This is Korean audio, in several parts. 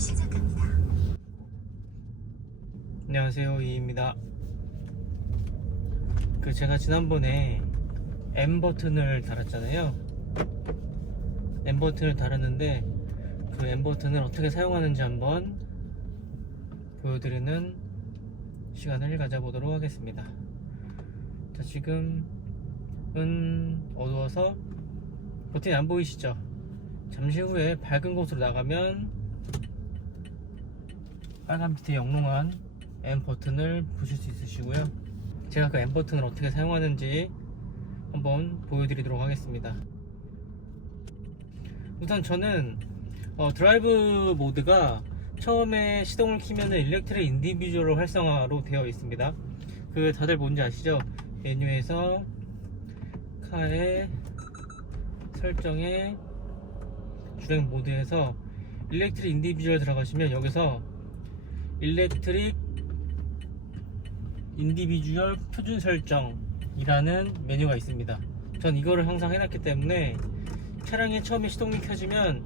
시작합니다. 안녕하세요, 이입니다. 제가 지난번에 M 버튼을 달았잖아요. M 버튼을 달았는데 그 M 버튼을 어떻게 사용하는지 한번 보여드리는 시간을 가져보도록 하겠습니다. 자, 지금은 어두워서 버튼이 안 보이시죠? 잠시 후에 밝은 곳으로 나가면 빨간 빛의 영롱한 M 버튼을 보실 수 있으시고요. 제가 그 M 버튼을 어떻게 사용하는지 한번 보여드리도록 하겠습니다. 우선 저는 드라이브 모드가 처음에 시동을 키면은 일렉트릭 인디비주얼 활성화로 되어 있습니다. 다들 뭔지 아시죠? 메뉴에서 카의 설정에 주행 모드에서 일렉트릭 인디비주얼 들어가시면 여기서 일렉트릭 인디비주얼 표준 설정이라는 메뉴가 있습니다. 전 이거를 항상 해놨기 때문에 차량이 처음에 시동이 켜지면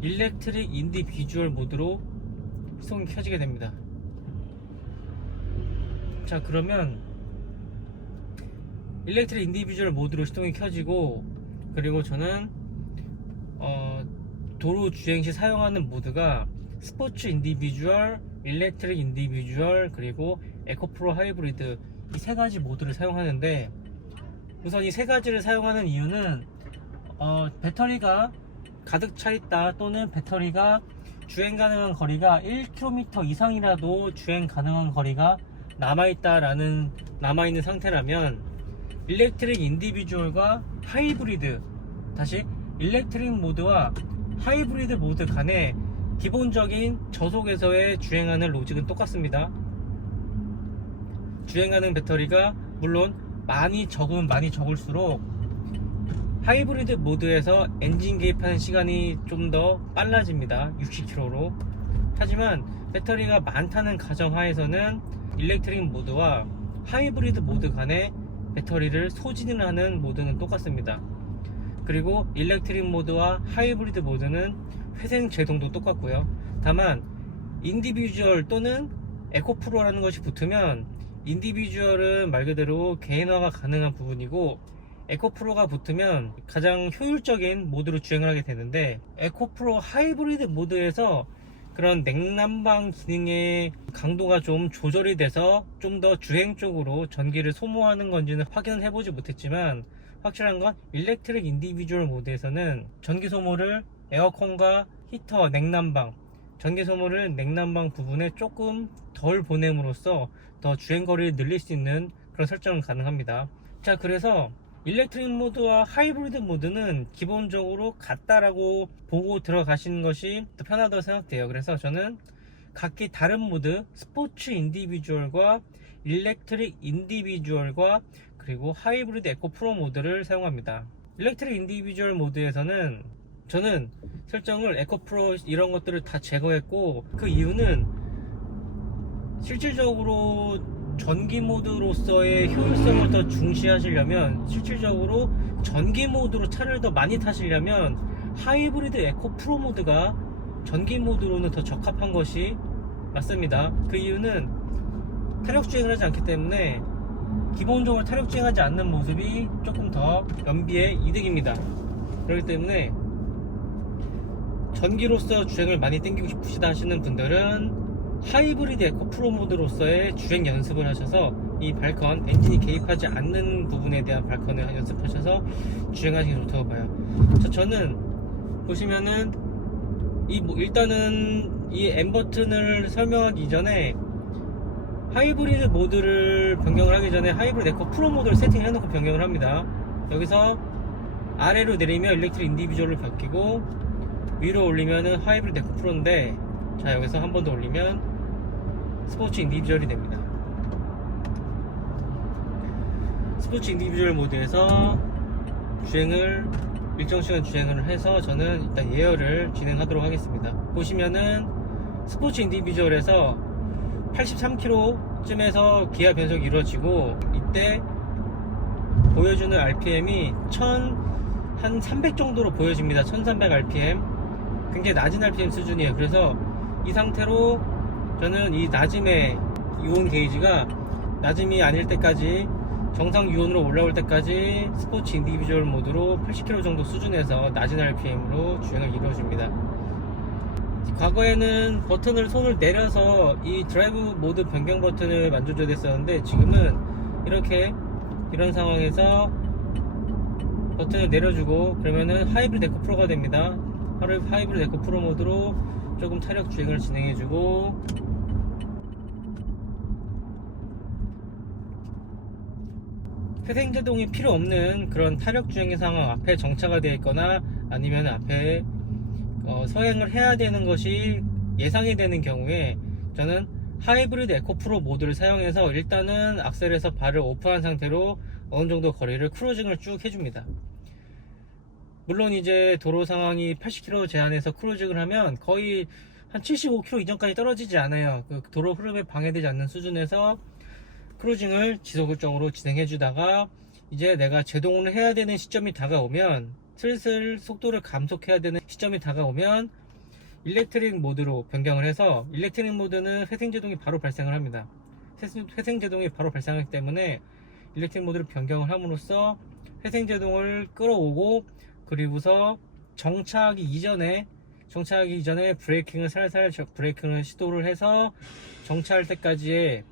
일렉트릭 인디비주얼 모드로 시동이 켜지게 됩니다. 자, 그러면 일렉트릭 인디비주얼 모드로 시동이 켜지고, 그리고 저는 도로 주행 시 사용하는 모드가 스포츠 인디비주얼, 일렉트릭 인디비주얼, 그리고 에코프로 하이브리드, 이 세 가지 모드를 사용하는데, 우선 이 세 가지를 사용하는 이유는 배터리가 가득 차 있다, 또는 배터리가 주행 가능한 거리가 1km 이상이라도 주행 가능한 거리가 남아있는 상태라면 일렉트릭 인디비주얼과 하이브리드, 다시 일렉트릭 모드와 하이브리드 모드 간에 기본적인 저속에서의 주행하는 로직은 똑같습니다. 주행하는 배터리가 물론 많이 적으면 많이 적을수록 하이브리드 모드에서 엔진 개입하는 시간이 좀 더 빨라집니다. 60km로. 하지만 배터리가 많다는 가정하에서는 일렉트릭 모드와 하이브리드 모드 간에 배터리를 소진을 하는 모드는 똑같습니다. 그리고 일렉트릭 모드와 하이브리드 모드는 회생 제동도 똑같고요. 다만 인디비주얼 또는 에코프로라는 것이 붙으면, 인디비주얼은 말 그대로 개인화가 가능한 부분이고, 에코프로가 붙으면 가장 효율적인 모드로 주행을 하게 되는데, 에코프로 하이브리드 모드에서 그런 냉난방 기능의 강도가 좀 조절이 돼서 좀 더 주행적으로 전기를 소모하는 건지는 확인은 해보지 못했지만, 확실한 건 일렉트릭 인디비주얼 모드에서는 전기 소모를 에어컨과 히터, 냉난방, 전기 소모를 냉난방 부분에 조금 덜 보냄으로써 더 주행거리를 늘릴 수 있는 그런 설정은 가능합니다. 자, 그래서 일렉트릭 모드와 하이브리드 모드는 기본적으로 같다라고 보고 들어가시는 것이 더 편하다고 생각돼요. 그래서 저는 각기 다른 모드, 스포츠 인디비주얼과 일렉트릭 인디비주얼과 그리고 하이브리드 에코 프로 모드를 사용합니다. 일렉트릭 인디비주얼 모드에서는 저는 설정을 에코 프로 이런 것들을 다 제거했고, 그 이유는 실질적으로 전기 모드로서의 효율성을 더 중시하시려면, 실질적으로 전기 모드로 차를 더 많이 타시려면 하이브리드 에코 프로 모드가 전기 모드로는 더 적합한 것이 맞습니다. 그 이유는 타력 주행을 하지 않기 때문에 기본적으로 타력 주행하지 않는 모습이 조금 더 연비에 이득입니다. 그렇기 때문에 전기로서 주행을 많이 땡기고 싶으시다 하시는 분들은 하이브리드 에코 프로 모드로서의 주행 연습을 하셔서 이 발컨, 엔진이 개입하지 않는 부분에 대한 발컨을 연습하셔서 주행하시기 좋다고 봐요. 저는 보시면은 일단은 이 M 버튼을 설명하기 전에 하이브리드 모드를 변경을 하기 전에 하이브리드 에코 프로 모드를 세팅해 놓고 변경을 합니다. 여기서 아래로 내리면 일렉트릭 인디비주얼을 바뀌고, 위로 올리면은 하이브리드 에코 프로인데, 자, 여기서 한 번 더 올리면 스포츠 인디비주얼이 됩니다. 스포츠 인디비주얼 모드에서 주행을 일정 시간 주행을 해서 저는 일단 예열을 진행하도록 하겠습니다. 보시면은 스포츠 인디비주얼에서 83km쯤에서 기아 변속이 이루어지고, 이때 보여주는 RPM이 1300 정도로 보여집니다. 1300 RPM. 굉장히 낮은 RPM 수준이에요. 그래서 이 상태로 저는 이 낮음의 유온 게이지가 낮음이 아닐 때까지 정상 유온으로 올라올 때까지 스포츠 인디비주얼 모드로 80km 정도 수준에서 낮은 RPM으로 주행을 이루어줍니다. 과거에는 버튼을 손을 내려서 이 드라이브 모드 변경 버튼을 만져줘야 됐었는데, 지금은 이렇게 이런 상황에서 버튼을 내려주고 그러면은 하이브리드 에코 프로가 됩니다. 하이브리드 에코 프로 모드로 조금 타력 주행을 진행해주고, 회생제동이 필요 없는 그런 타력 주행의 상황, 앞에 정차가 되어 있거나 아니면 앞에 서행을 해야 되는 것이 예상이 되는 경우에 저는 하이브리드 에코 프로 모드를 사용해서 일단은 악셀에서 발을 오프한 상태로 어느 정도 거리를 크루징을 쭉 해줍니다. 물론 이제 도로 상황이 80km 제한에서 크루징을 하면 거의 한 75km 이전까지 떨어지지 않아요. 그 도로 흐름에 방해되지 않는 수준에서 크루징을 지속적으로 진행해 주다가 이제 내가 제동을 해야 되는 시점이 다가오면, 슬슬 속도를 감속해야 되는 시점이 다가오면 일렉트릭 모드로 변경을 해서, 일렉트릭 모드는 회생제동이 바로 발생을 합니다. 회생제동이 바로 발생하기 때문에 일렉트릭 모드로 변경을 함으로써 회생제동을 끌어오고, 그리고서 정차하기 이전에 브레이킹을 살살 브레이킹을 시도를 해서 정차할 때까지의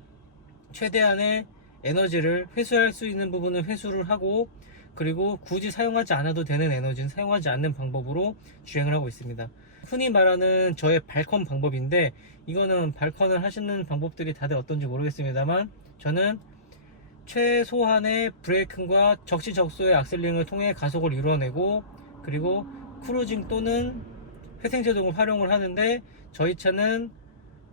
최대한의 에너지를 회수할 수 있는 부분은 회수를 하고, 그리고 굳이 사용하지 않아도 되는 에너지는 사용하지 않는 방법으로 주행을 하고 있습니다. 흔히 말하는 저의 발컨 방법인데, 이거는 발컨을 하시는 방법들이 다들 어떤지 모르겠습니다만, 저는 최소한의 브레이킹과 적시적소의 악셀링을 통해 가속을 이루어내고, 그리고 크루징 또는 회생제동을 활용을 하는데, 저희 차는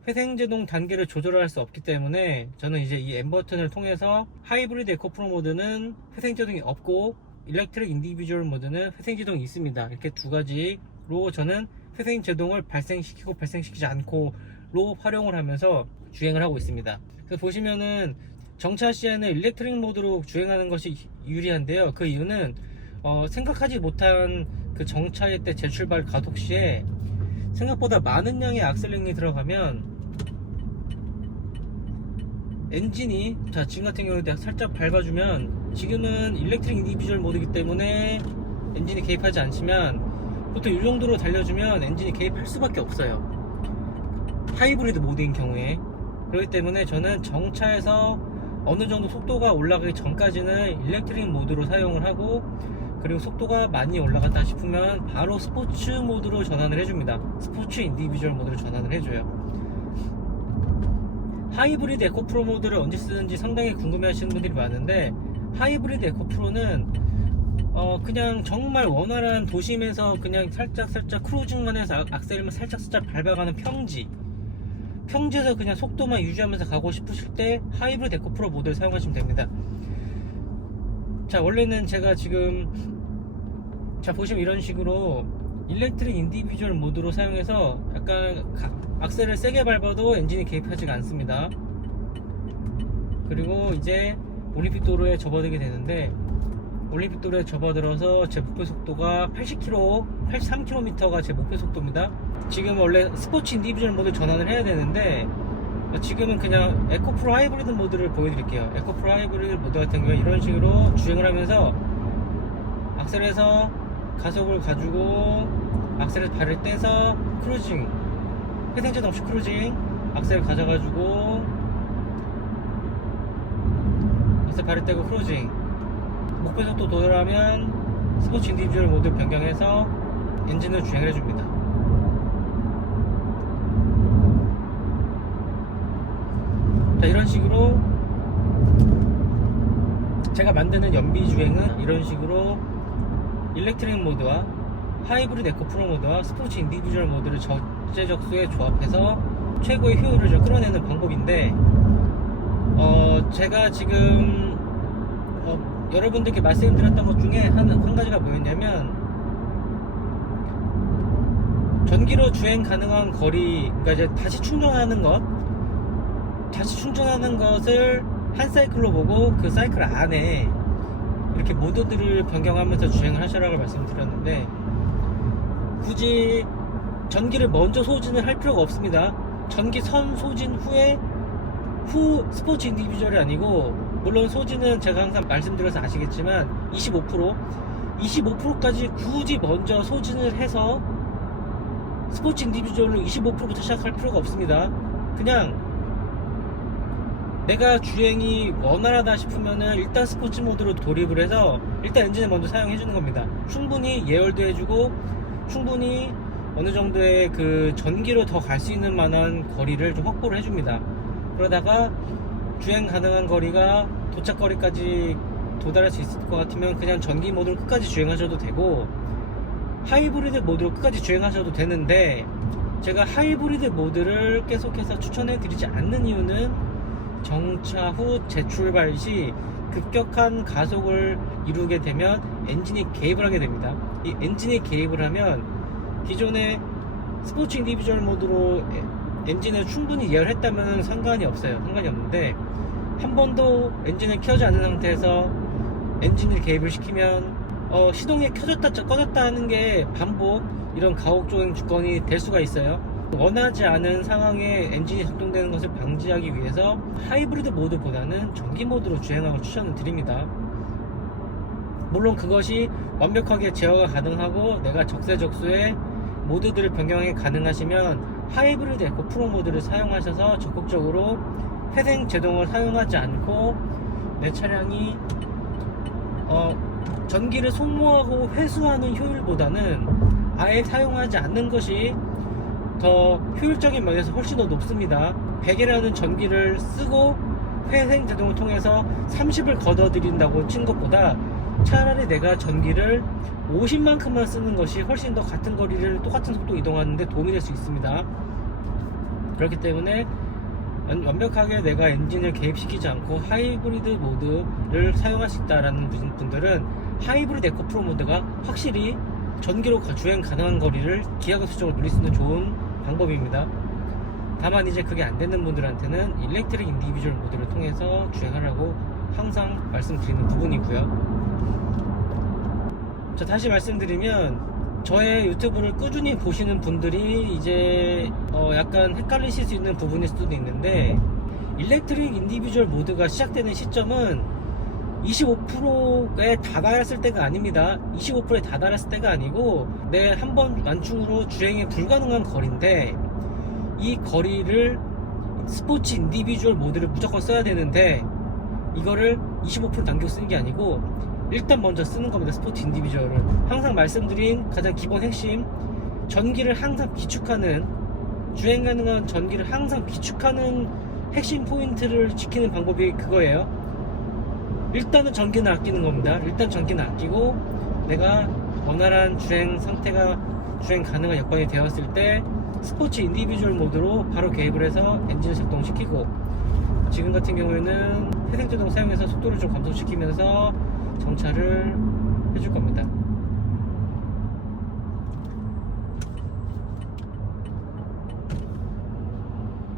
회생제동 단계를 조절할 수 없기 때문에 저는 이제 이 M 버튼을 통해서 하이브리드 에코 프로 모드는 회생제동이 없고 일렉트릭 인디비주얼 모드는 회생제동이 있습니다. 이렇게 두 가지로 저는 회생제동을 발생시키고 발생시키지 않고로 활용을 하면서 주행을 하고 있습니다. 그래서 보시면은 정차 시에는 일렉트릭 모드로 주행하는 것이 유리한데요. 그 이유는 생각하지 못한 그 정차일 때 재출발 가속 시에 생각보다 많은 양의 악셀링이 들어가면 엔진이, 자 지금 같은 경우에 살짝 밟아주면, 지금은 일렉트릭 인디비주얼 모드이기 때문에 엔진이 개입하지 않지만 보통 이 정도로 달려주면 엔진이 개입할 수밖에 없어요, 하이브리드 모드인 경우에. 그렇기 때문에 저는 정차에서 어느 정도 속도가 올라가기 전까지는 일렉트릭 모드로 사용을 하고, 그리고 속도가 많이 올라갔다 싶으면 바로 스포츠 모드로 전환을 해줍니다. 스포츠 인디비주얼 모드로 전환을 해줘요. 하이브리드 에코 프로 모드를 언제 쓰는지 상당히 궁금해 하시는 분들이 많은데, 하이브리드 에코 프로는 그냥 정말 원활한 도심에서 그냥 살짝 크루징만 해서 악셀만 살짝 밟아가는 평지에서 그냥 속도만 유지하면서 가고 싶으실 때 하이브리드 에코 프로 모드를 사용하시면 됩니다. 자, 원래는 제가 지금, 자 보시면 이런 식으로 일렉트릭 인디비주얼 모드로 사용해서 약간 악셀을 세게 밟아도 엔진이 개입하지가 않습니다. 그리고 이제 올림픽 도로에 접어들게 되는데, 올림픽 도로에 접어들어서 제 목표 속도가 83km가 제 목표 속도입니다. 지금 원래 스포츠 인디비주얼 모드 전환을 해야 되는데, 지금은 그냥 에코프로 하이브리드 모드를 보여드릴게요. 에코프로 하이브리드 모드 같은 경우에 이런 식으로 주행을 하면서 악셀에서 가속을 가지고 악셀에서 발을 떼서 크루징, 회생제동 없이 크루징, 악셀을 가져가지고 악셀 발을 떼고 크루징, 목표 속도 도달하면 스포츠 인디비주얼 모드 변경해서 엔진을 주행을 해줍니다. 자, 이런 식으로 제가 만드는 연비 주행은 이런 식으로 일렉트릭 모드와 하이브리드 에코 프로 모드와 스포츠 인디비주얼 모드를 적재적소에 조합해서 최고의 효율을 좀 끌어내는 방법인데, 제가 지금 여러분들께 말씀드렸던 것 중에 한 가지가 뭐였냐면, 전기로 주행 가능한 거리, 그러니까 이제 다시 충전하는 것을 한 사이클로 보고 그 사이클 안에 이렇게 모드들을 변경하면서 주행을 하시라고 말씀드렸는데, 굳이 전기를 먼저 소진을 할 필요가 없습니다. 전기 선 소진 후 스포츠 인디비주얼이 아니고, 물론 소진은 제가 항상 말씀드려서 아시겠지만 25%까지 굳이 먼저 소진을 해서 스포츠 인디비주얼로 25%부터 시작할 필요가 없습니다. 그냥 내가 주행이 원활하다 싶으면은 일단 스포츠 모드로 돌입을 해서 일단 엔진을 먼저 사용해 주는 겁니다. 충분히 예열도 해주고 충분히 어느 정도의 그 전기로 더 갈 수 있는 만한 거리를 좀 확보를 해줍니다. 그러다가 주행 가능한 거리가 도착거리까지 도달할 수 있을 것 같으면 그냥 전기 모드로 끝까지 주행하셔도 되고, 하이브리드 모드로 끝까지 주행하셔도 되는데, 제가 하이브리드 모드를 계속해서 추천해 드리지 않는 이유는 정차 후 재출발 시 급격한 가속을 이루게 되면 엔진이 개입을 하게 됩니다. 이 엔진이 개입을 하면 기존의 스포츠 인디비주얼 모드로 엔진을 충분히 예열했다면 상관이 없어요. 상관이 없는데, 한 번도 엔진을 켜지 않은 상태에서 엔진을 개입을 시키면 시동이 켜졌다 꺼졌다 하는 게 반복, 이런 가혹조행 주건이 될 수가 있어요. 원하지 않은 상황에 엔진이 작동되는 것을 방지하기 위해서 하이브리드 모드보다는 전기 모드로 주행하는 추천을 드립니다. 물론 그것이 완벽하게 제어가 가능하고 내가 적재적소에 모드들을 변경이 가능하시면 하이브리드 에코 프로 모드를 사용하셔서 적극적으로 회생 제동을 사용하지 않고 내 차량이 전기를 소모하고 회수하는 효율보다는 아예 사용하지 않는 것이 더 효율적인 면에서 훨씬 더 높습니다. 100이라는 전기를 쓰고 회생 제동을 통해서 30을 걷어들인다고 친 것보다 차라리 내가 전기를 50만큼만 쓰는 것이 훨씬 더 같은 거리를 똑같은 속도 이동하는데 도움이 될 수 있습니다. 그렇기 때문에 완벽하게 내가 엔진을 개입시키지 않고 하이브리드 모드를 사용할 수 있다는 분들은 하이브리드 에코 프로 모드가 확실히 전기로 주행 가능한 거리를 기하급수적으로 누릴 수 있는 좋은 방법입니다. 다만 이제 그게 안 되는 분들한테는 일렉트릭 인디비주얼 모드를 통해서 주행하라고 항상 말씀드리는 부분이고요. 자, 다시 말씀드리면 저의 유튜브를 꾸준히 보시는 분들이 이제 약간 헷갈리실 수 있는 부분일 수도 있는데, 일렉트릭 인디비주얼 모드가 시작되는 시점은 25%에 다다랐을 때가 아닙니다. 25%에 다다랐을 때가 아니고 내 한 번 완충으로 주행이 불가능한 거리인데, 이 거리를 스포츠 인디비주얼 모드를 무조건 써야 되는데 이거를 25% 남겨 쓰는 게 아니고 일단 먼저 쓰는 겁니다. 스포츠 인디비주얼을 항상 말씀드린 가장 기본 핵심, 전기를 항상 비축하는, 주행 가능한 전기를 항상 비축하는 핵심 포인트를 지키는 방법이 그거예요. 일단은 전기는 아끼는 겁니다. 일단 전기는 아끼고 내가 원활한 주행 상태가 주행 가능한 여건이 되었을 때 스포츠 인디비주얼 모드로 바로 개입을 해서 엔진을 작동시키고, 지금 같은 경우에는 회생제동 사용해서 속도를 좀 감소시키면서 정차를 해줄 겁니다.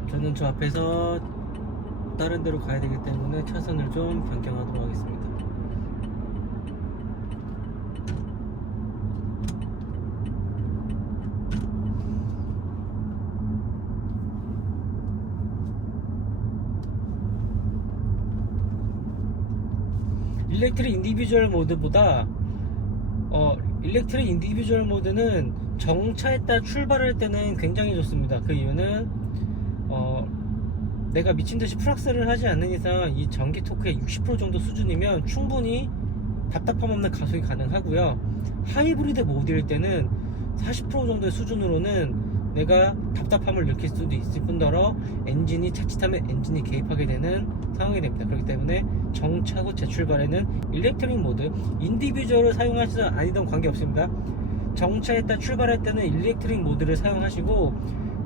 저는 저 앞에서 다른 데로 가야 되기 때문에 차선을 좀 변경하도록 하겠습니다. 일렉트릭 인디비주얼 모드보다 일렉트릭 인디비주얼 모드는 정차했다 출발할 때는 굉장히 좋습니다. 그 이유는 내가 미친듯이 풀악셀을 하지 않는 이상 이 전기 토크의 60% 정도 수준이면 충분히 답답함 없는 가속이 가능하고요. 하이브리드 모드일 때는 40% 정도의 수준으로는 내가 답답함을 느낄 수도 있을 뿐더러 엔진이 자칫하면 엔진이 개입하게 되는 상황이 됩니다. 그렇기 때문에 정차 후 재출발에는 일렉트릭 모드, 인디비주얼을 사용하시든 아니든 관계없습니다. 정차했다 출발할 때는 일렉트릭 모드를 사용하시고,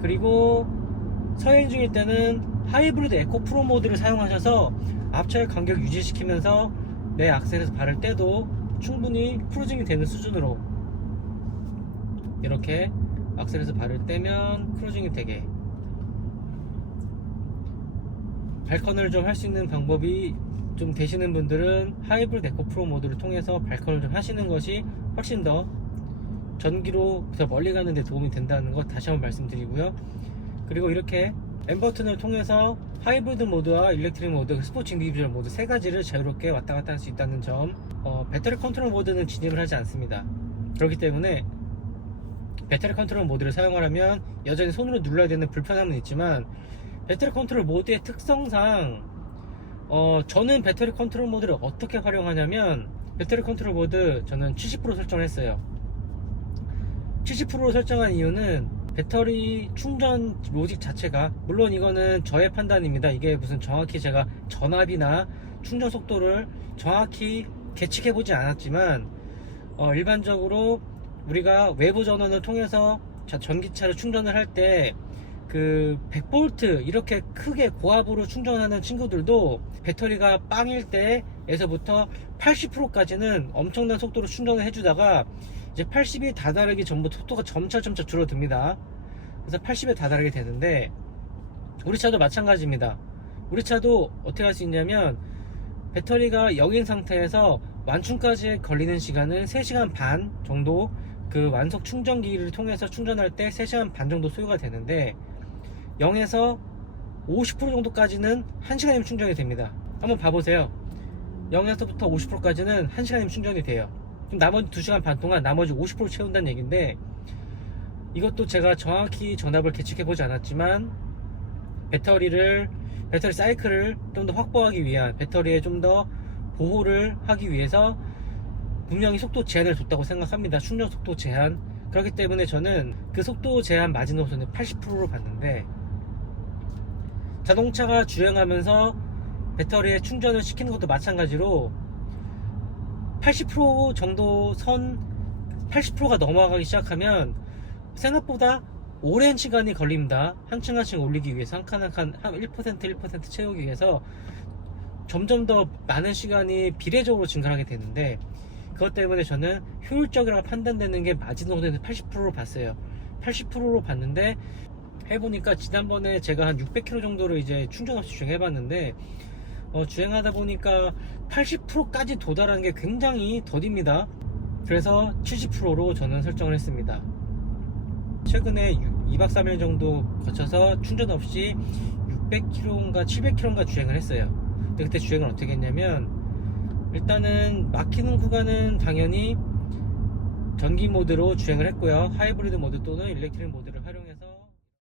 그리고 서행 중일 때는 하이브리드 에코 프로 모드를 사용하셔서 앞차의 간격 유지시키면서 내 악셀에서 발을 떼도 충분히 크루징이 되는 수준으로, 이렇게 악셀에서 발을 떼면 크루징이 되게, 발컨을 좀 할 수 있는 방법이 좀 되시는 분들은 하이브리드 에코 프로 모드를 통해서 발컨을 좀 하시는 것이 훨씬 더 전기로 더 멀리 가는 데 도움이 된다는 것 다시 한번 말씀드리고요. 그리고 이렇게 M 버튼을 통해서 하이브리드 모드와 일렉트릭 모드, 스포츠 인디비주얼 모드 세 가지를 자유롭게 왔다 갔다 할 수 있다는 점. 배터리 컨트롤 모드는 진입을 하지 않습니다. 그렇기 때문에 배터리 컨트롤 모드를 사용하려면 여전히 손으로 눌러야 되는 불편함은 있지만, 배터리 컨트롤 모드의 특성상 저는 배터리 컨트롤 모드를 어떻게 활용하냐면, 배터리 컨트롤 모드 저는 70% 설정을 했어요. 70%로 설정한 이유는 배터리 충전 로직 자체가, 물론 이거는 저의 판단입니다. 이게 무슨 정확히 제가 전압이나 충전 속도를 정확히 계측해 보지 않았지만, 일반적으로 우리가 외부 전원을 통해서 전기차를 충전을 할 때 그 100V 이렇게 크게 고압으로 충전하는 친구들도 배터리가 빵일 때에서부터 80%까지는 엄청난 속도로 충전을 해주다가 이제 80이 다다르기 전부터 속도가 점차 줄어듭니다. 그래서 80에 다다르게 되는데, 우리 차도 마찬가지입니다. 우리 차도 어떻게 할 수 있냐면, 배터리가 0인 상태에서 완충까지 걸리는 시간은 3시간 반 정도, 그 완속 충전기를 통해서 충전할 때 3시간 반 정도 소요가 되는데, 0에서 50% 정도까지는 1시간이면 충전이 됩니다. 한번 봐보세요. 0에서부터 50%까지는 1시간이면 충전이 돼요. 그럼 나머지 2시간 반 동안 나머지 50% 채운다는 얘기인데, 이것도 제가 정확히 전압을 계측해보지 않았지만, 배터리 사이클을 좀 더 확보하기 위한, 배터리에 좀 더 보호를 하기 위해서 분명히 속도 제한을 뒀다고 생각합니다. 충전 속도 제한. 그렇기 때문에 저는 그 속도 제한 마지노선을 80%로 봤는데, 자동차가 주행하면서 배터리에 충전을 시키는 것도 마찬가지로 80% 정도 80%가 넘어가기 시작하면 생각보다 오랜 시간이 걸립니다. 한 층 한 층 올리기 위해서, 한 칸 한 칸 1% 채우기 위해서 점점 더 많은 시간이 비례적으로 증가하게 되는데, 그것 때문에 저는 효율적이라고 판단되는 게 마지노선에서 80%로 봤어요. 80%로 봤는데, 해보니까 지난번에 제가 한 600km 정도를 이제 충전 없이 주행해봤는데, 주행하다 보니까 80%까지 도달하는 게 굉장히 더딥니다. 그래서 70%로 저는 설정을 했습니다. 최근에 2박 3일 정도 거쳐서 충전 없이 600km인가 700km인가 주행을 했어요. 근데 그때 주행을 어떻게 했냐면, 일단은 막히는 구간은 당연히 전기 모드로 주행을 했고요. 하이브리드 모드 또는 일렉트릭 모드를